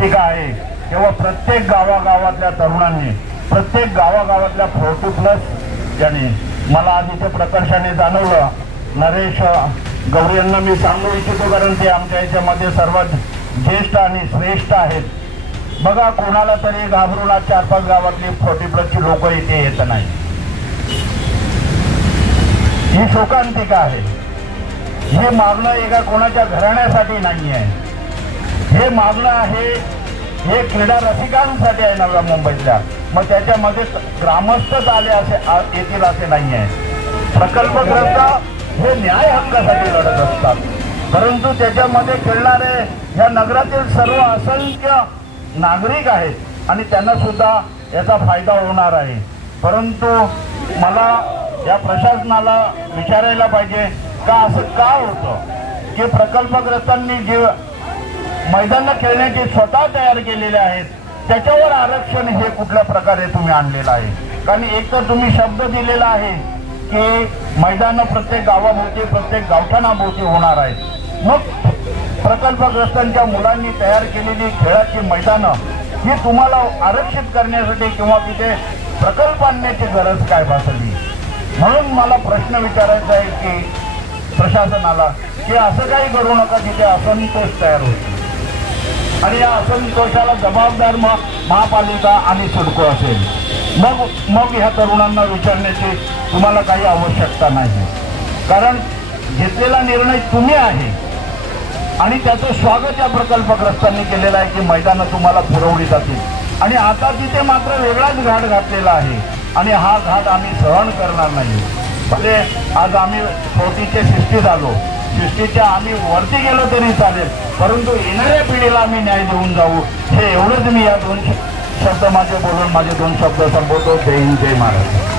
टीका आहे. तेव्हा प्रत्येक गावागावातल्या तरुणांनी प्रत्येक गावागावातल्या फोर्टी प्लस यांनी मला आधी ते प्रकर्षाने जाणवलं नरेश गौरी यांना मी सांगू इच्छितो कारण ते आमच्या याच्यामध्ये सर्वात ज्येष्ठ आणि श्रेष्ठ आहेत. बघा कोणाला तरी घाबरून आज चार पाच गावातली फोर्टी प्लसची लोक इथे येत नाही. ही शोकांतिका आहे. हे मागणं एका कोणाच्या घराण्यासाठी नाही आहे हे मागणं आहे हे क्रीडा रसिकांसाठी आहे नव्या मुंबईतल्या. मग त्याच्यामध्ये ग्रामस्थच आले असे येतील असे नाही आहे. प्रकल्पग्रस्त हे न्याय हक्कासाठी लढत असतात. परंतु त्याच्यामध्ये खेळणारे या नगरातील सर्व असंख्य नागरिक आहेत आणि त्यांना सुद्धा याचा फायदा होणार आहे. परंतु मला या प्रशासनाला विचारायला पाहिजे का असं का होतं? की प्रकल्पग्रस्तांनी जे मैदानं खेळण्याची स्वतः तयार केलेले आहेत. त्याच्यावर आरक्षण हे कुठल्या प्रकारे तुम्ही आणलेलं आहे? कारण एक तर तुम्ही शब्द दिलेला आहे की मैदानं प्रत्येक गावाभोवती प्रत्येक गावठाणाभोवती होणार आहेत. मग प्रकल्पग्रस्तांच्या मुलांनी तयार केलेली खेळाची मैदानं ही तुम्हाला आरक्षित करण्यासाठी किंवा तिथे प्रकल्प आणण्याची गरज काय भासली? म्हणून मला प्रश्न विचारायचा आहे की प्रशासनाला की असं काही करू नका तिथे असंतोष तयार होईल. आणि या असंतोषाला जबाबदार मग महापालिका आणि सिडको असेल. मग मग ह्या तरुणांना विचारण्याची तुम्हाला काही आवश्यकता नाही. कारण घेतलेला निर्णय तुम्ही आहे. आणि त्याचं स्वागत या प्रकल्पग्रस्तांनी केलेलं आहे की मैदानं तुम्हाला पुरवली जातील. आणि आता तिथे मात्र वेगळाच घाट घातलेला आहे. आणि हा घाट आम्ही सहन करणार नाही. म्हणजे आज आम्ही छोटीचे शिस्तीत आलो. शिस्तीच्या आम्ही वरती गेलो तरी चालेल परंतु येणाऱ्या पिढीला आम्ही न्याय देऊन जाऊ. हे एवढंच मी या दोन शब्द माझे बोलून माझे दोन शब्द संबोधतो जय हिंद जय महाराष्ट्र.